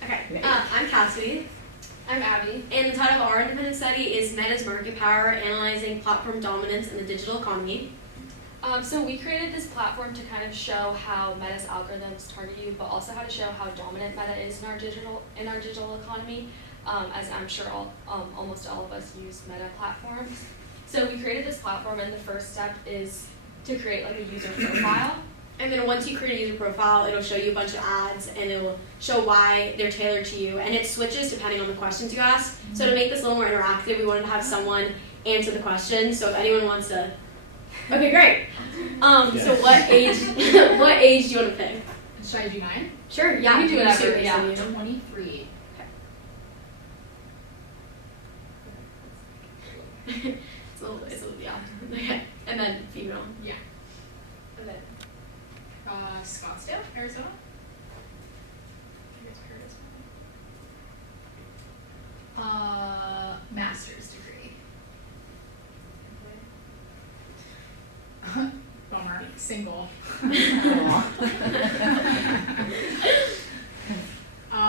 Okay, I'm Cassidy. I'm Abby. And the title of our independent study is Meta's Market Power, Analyzing Platform Dominance in the Digital Economy. So we created this platform to kind of show how Meta's algorithms target you, but also how to show how dominant Meta is in our digital economy, as I'm sure almost all of us use Meta platforms. So we created this platform, and the first step is to create like a user profile. And then once you create a user profile, it'll show you a bunch of ads, and it'll show why they're tailored to you. And it switches depending on the questions you ask. So to make this a little more interactive, we wanted to have someone answer the question. So if anyone wants to, okay, great. So what age? What age do you want to pick? Should I do 9? Sure. Yeah, we can do whatever. Yeah. 23. It's a little, yeah. Okay. And then female. Yeah. And then Scottsdale, Arizona. Master's degree. Bummer. Single.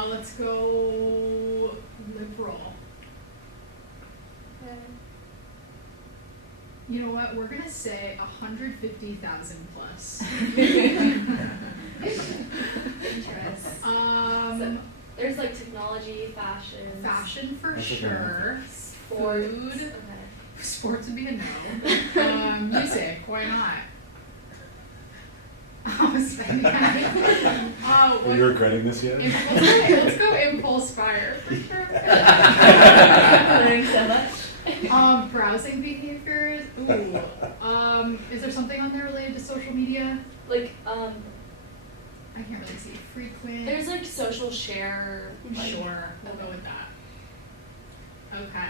Let's go liberal. You know what? We're gonna say 150,000 plus. interest. There's like technology, fashion. Fashion for That's sure. Sports. Food. Okay. Sports would be a no. Music. Why not? Are you regretting this yet? Let's go Impulse Fire for sure. Learning so much. Browsing behaviors. Ooh. Is there something on there related to social media? Like I can't really see. Frequent. there's like social share. Like, Sure. We'll go with that. Okay.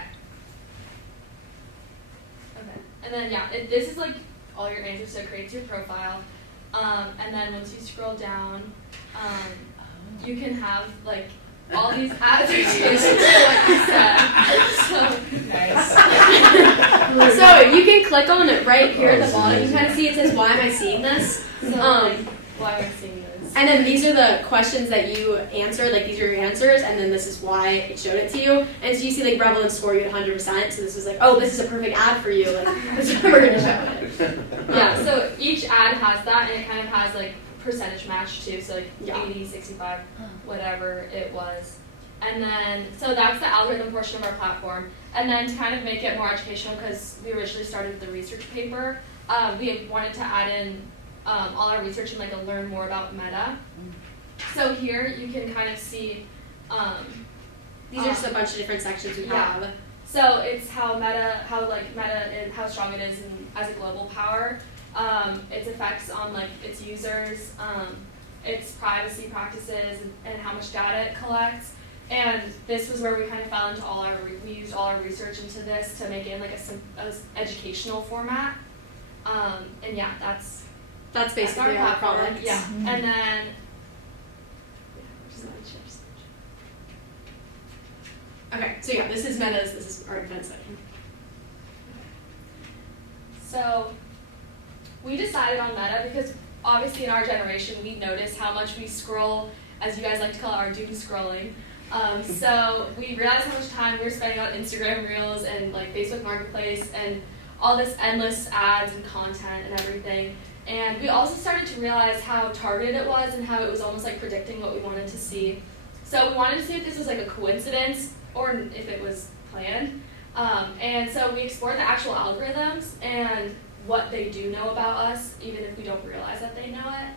Okay. And then yeah, this is like all your answers. So it creates your profile. And then once you scroll down, you can have like all these ads to what you said. Nice. So you can click on it right here at the bottom. You can kind of see it says, "Why am I seeing this?" So why am I seeing this? And then these are the questions that you answered, like these are your answers, and then this is why it showed it to you. And so you see like relevance score you at 100%, so this was like, oh, this is a perfect ad for you, like this is how we're gonna show it. Yeah, so each ad has that, and it kind of has like percentage match too, so like Yeah. 80, 65, whatever it was. And then, so that's the algorithm portion of our platform. And then to kind of make it more educational, because we originally started with the research paper, we wanted to add in all our research and like learn more about Meta. So here you can kind of see These are just a bunch of different sections we have. so it's how Meta is, how strong it is as a global power, its effects on like its users, its privacy practices, and how much data it collects. And this was where we kind of fell into we used all our research into this to make it in like a educational format. And yeah, that's basically our product. Yeah, and then. Okay, so yeah, this is Meta's, this is our defense section. So we decided on Meta because obviously in our generation we notice how much we scroll, as you guys like to call it, our doom scrolling. So we realized how much time we were spending on Instagram Reels and like Facebook Marketplace and all this endless ads and content and everything. And we also started to realize how targeted it was and how it was almost like predicting what we wanted to see. So we wanted to see if this was like a coincidence or if it was planned. And so we explored the actual algorithms and what they do know about us, even if we don't realize that they know it.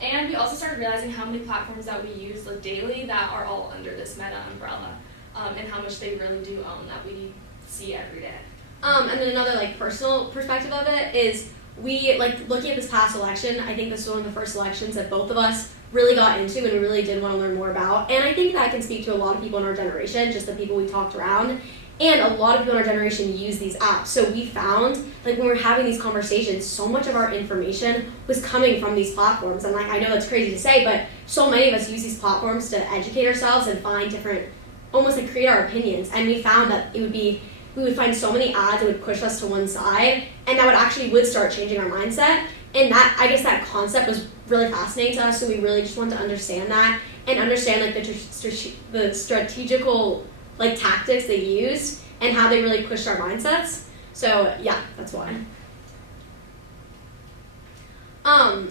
And we also started realizing how many platforms that we use like daily that are all under this Meta umbrella, and how much they really do own that we see every day. And then another like personal perspective of it is we like looking at this past election. I think this was one of the first elections that both of us really got into and we really did want to learn more about. And I think that can speak to a lot of people in our generation, just the people we talked around. And a lot of people in our generation use these apps. So we found, like when we were having these conversations, so much of our information was coming from these platforms. And like I know that's crazy to say, but so many of us use these platforms to educate ourselves and find different, almost like create our opinions. And we found that we would find so many ads that would push us to one side, and that would start changing our mindset. And that, I guess that concept was really fascinating to us, so we really just wanted to understand that and understand like the strategical like tactics they used and how they really pushed our mindsets. So yeah, that's why.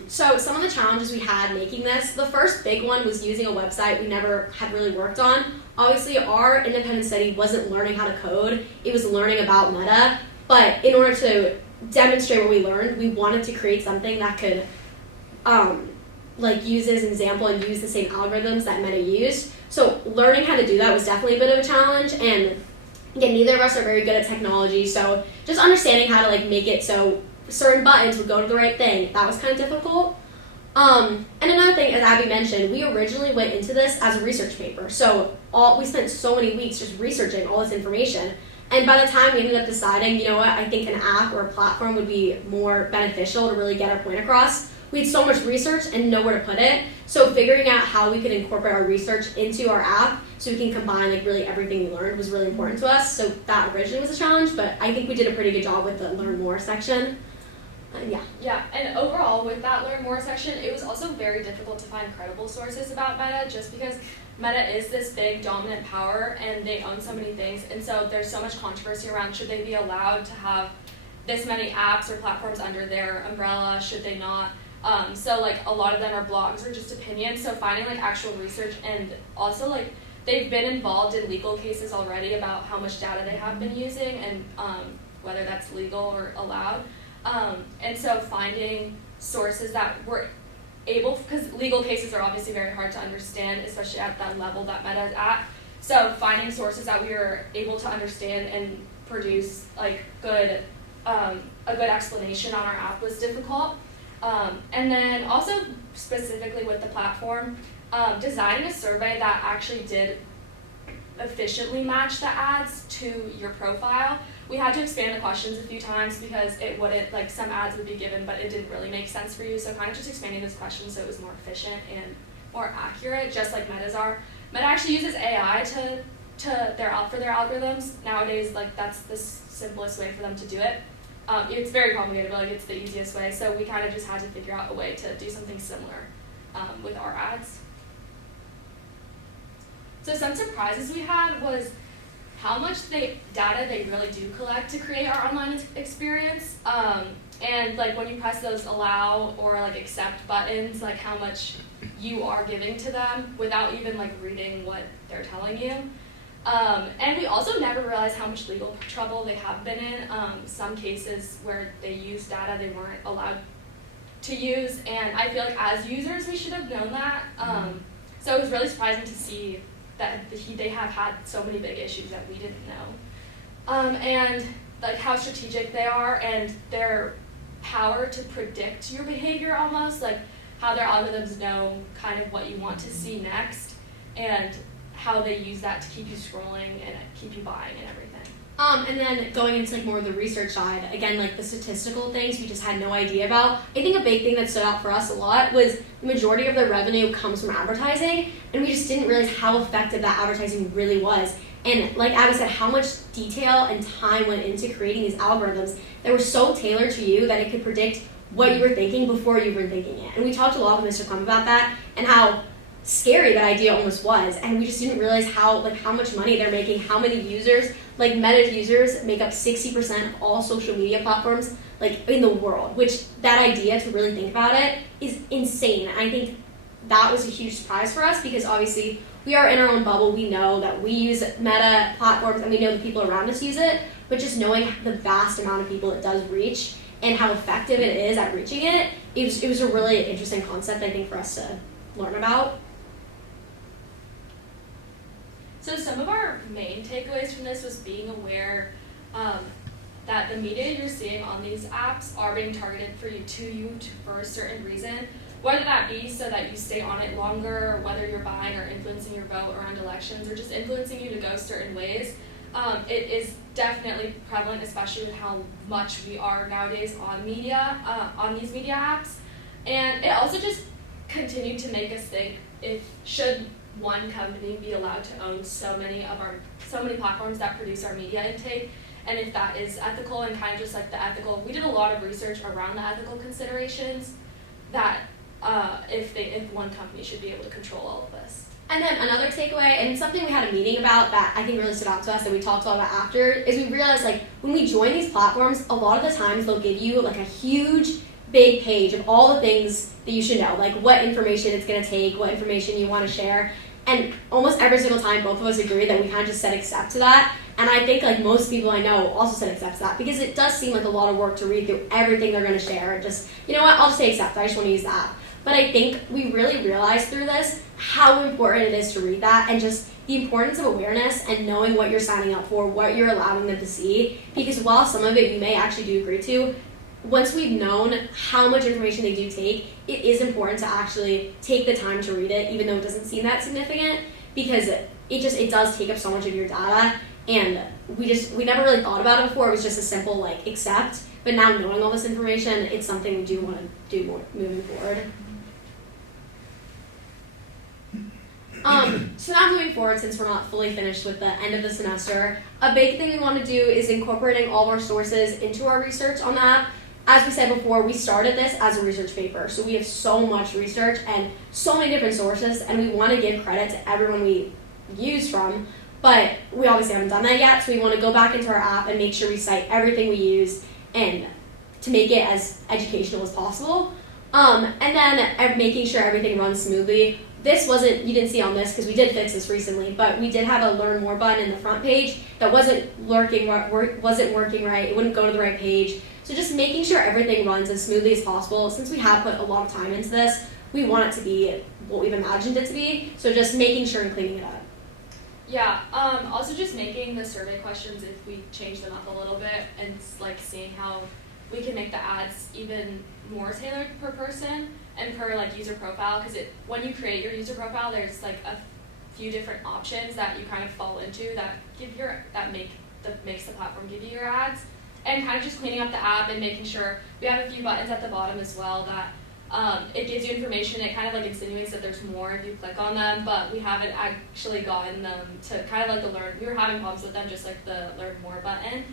So some of the challenges we had making this, the first big one was using a website we never had really worked on. Obviously, our independent study wasn't learning how to code, it was learning about Meta, but in order to demonstrate what we learned, we wanted to create something that could like use it as an example and use the same algorithms that Meta used. So learning how to do that was definitely a bit of a challenge, and again, neither of us are very good at technology, so just understanding how to like make it so certain buttons would go to the right thing, that was kind of difficult. And another thing, as Abby mentioned, we originally went into this as a research paper, so we spent so many weeks just researching all this information, and by the time we ended up deciding, you know what, I think an app or a platform would be more beneficial to really get our point across, we had so much research and nowhere to put it, so figuring out how we could incorporate our research into our app so we can combine like really everything we learned was really important to us, so that originally was a challenge, but I think we did a pretty good job with the Learn More section. Yeah. Yeah, and overall with that Learn More section, it was also very difficult to find credible sources about Meta just because Meta is this big dominant power and they own so many things, and so there's so much controversy around should they be allowed to have this many apps or platforms under their umbrella, should they not? So like a lot of them are blogs or just opinions, so finding like actual research, and also like they've been involved in legal cases already about how much data they have been using and whether that's legal or allowed. And so finding sources that were able, because legal cases are obviously very hard to understand, especially at that level that Meta is at. So finding sources that we were able to understand and produce like a good explanation on our app was difficult. And then also specifically with the platform, designing a survey that actually did efficiently match the ads to your profile. We had to expand the questions a few times because it wouldn't, like some ads would be given, but it didn't really make sense for you. So kind of just expanding those questions so it was more efficient and more accurate, just like Meta's are. Meta actually uses AI for their algorithms. Nowadays, like that's the simplest way for them to do it. It's very complicated, but like it's the easiest way. So we kind of just had to figure out a way to do something similar with our ads. So some surprises we had was how much data they really do collect to create our online experience. And like when you press those allow or like accept buttons, like how much you are giving to them without even like reading what they're telling you. And we also never realized how much legal trouble they have been in. Some cases where they use data they weren't allowed to use, and I feel like as users we should have known that. So it was really surprising to see that they have had so many big issues that we didn't know. And like how strategic they are and their power to predict your behavior almost, like how their algorithms know kind of what you want to see next and how they use that to keep you scrolling and keep you buying and everything. And then going into like more of the research side, again, like the statistical things we just had no idea about. I think a big thing that stood out for us a lot was the majority of their revenue comes from advertising, and we just didn't realize how effective that advertising really was. And like Abby said, how much detail and time went into creating these algorithms that were so tailored to you that it could predict what you were thinking before you were thinking it. And we talked a lot with Mr. Clem about that and how scary that idea almost was, and we just didn't realize how much money they're making, how many users, like Meta's users make up 60% of all social media platforms like in the world, which that idea to really think about it is insane. And I think that was a huge surprise for us because obviously we are in our own bubble, we know that we use Meta platforms and we know the people around us use it, but just knowing the vast amount of people it does reach and how effective it is at reaching it was a really interesting concept I think for us to learn about. So some of our main takeaways from this was being aware that the media you're seeing on these apps are being targeted for a certain reason, whether that be so that you stay on it longer, whether you're buying or influencing your vote around elections, or just influencing you to go certain ways. It is definitely prevalent, especially with how much we are nowadays on media, on these media apps. And it also just continued to make us think should one company be allowed to own so many platforms that produce our media intake, and if that is ethical, and kind of just like the ethical. We did a lot of research around the ethical considerations that if one company should be able to control all of this. And then another takeaway, and something we had a meeting about that I think really stood out to us that we talked a lot about after, is we realized like when we join these platforms, a lot of the times they'll give you like a huge big page of all the things that you should know, like what information it's going to take, what information you want to share. And almost every single time both of us agree that we kind of just said accept to that. And I think like most people I know also said accept to that, because it does seem like a lot of work to read through everything they're going to share and just, you know what, I'll just say accept, I just want to use that. But I think we really realized through this how important it is to read that, and just the importance of awareness and knowing what you're signing up for, what you're allowing them to see. Because while some of it you may actually do agree to, once we've known how much information they do take, it is important to actually take the time to read it, even though it doesn't seem that significant, because it does take up so much of your data. And we never really thought about it before. It was just a simple like accept. But now knowing all this information, it's something we do want to do more moving forward. So now moving forward, since we're not fully finished with the end of the semester, a big thing we want to do is incorporating all of our sources into our research on the app. As we said before, we started this as a research paper, so we have so much research and so many different sources, and we want to give credit to everyone we use from, but we obviously haven't done that yet, so we want to go back into our app and make sure we cite everything we use and to make it as educational as possible. And then making sure everything runs smoothly. This wasn't, you didn't see on this because we did fix this recently, but we did have a learn more button in the front page that wasn't working right. It wouldn't go to the right page. So just making sure everything runs as smoothly as possible. Since we have put a lot of time into this, we want it to be what we've imagined it to be. So just making sure and cleaning it up. Yeah, also just making the survey questions, if we change them up a little bit, and like seeing how we can make the ads even more tailored per person and per like user profile, because when you create your user profile, there's like a few different options that you kind of fall into that makes the platform give you your ads, and kind of just cleaning up the app and making sure we have a few buttons at the bottom as well that it gives you information. It kind of like insinuates that there's more if you click on them, but we haven't actually gotten them to kind of like the learn. We were having problems with them, just like the learn more button.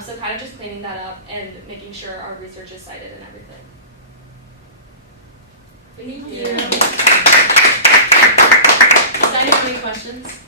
So kind of just cleaning that up and making sure our research is cited and everything. Thank you. Does anyone have any questions?